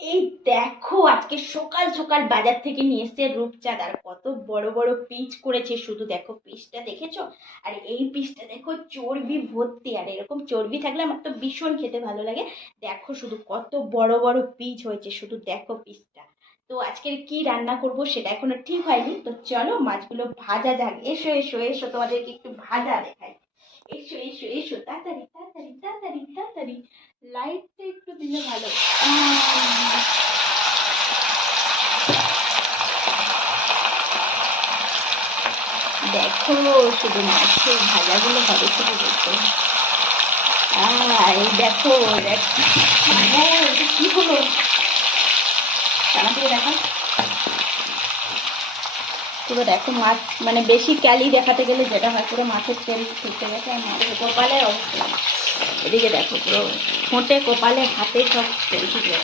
এই দেখো আজকে সকাল সকাল বাজার থেকে নিয়ে এসছে রূপচাঁদ, আর কত বড় বড় পিস করেছে, শুধু দেখো পিসটা দেখেছো? আর এই পিসটা দেখো চর্বি ভর্তি, আর এরকম চর্বি থাকলে আমার তো ভীষণ খেতে ভালো লাগে। দেখো শুধু কত বড় বড় পিস হয়েছে, শুধু দেখো পিসটা। তো আজকের কি রান্না করব সেটা এখনো ঠিক হয়নি, তো চলো মাছগুলো ভাজা যাক। এসো এসো এসো, তোমাদেরকে একটু ভাজা দেখাই। এসো এসো এসো, তাড়াতাড়ি তাড়াতাড়ি তাড়াতাড়ি তাড়াতাড়ি। লাইটটা একটু দিলে ভালো। দেখো শুধু মাছের ভাজাগুলো হবে, শুধু দেখো। এই দেখো দেখো। এটা কি হলো? টানা থেকে দেখো। পুরো দেখো মাছ, মানে বেশি ক্যালি দেখাতে গেলে যেটা হয়, পুরো মাছের তেল ফুটে গেছে, আর মাছের কপালের অবস্থা। এদিকে দেখো পুরো ঠোঁটে কপালে হাতে সব তেল ফুটে গেছে।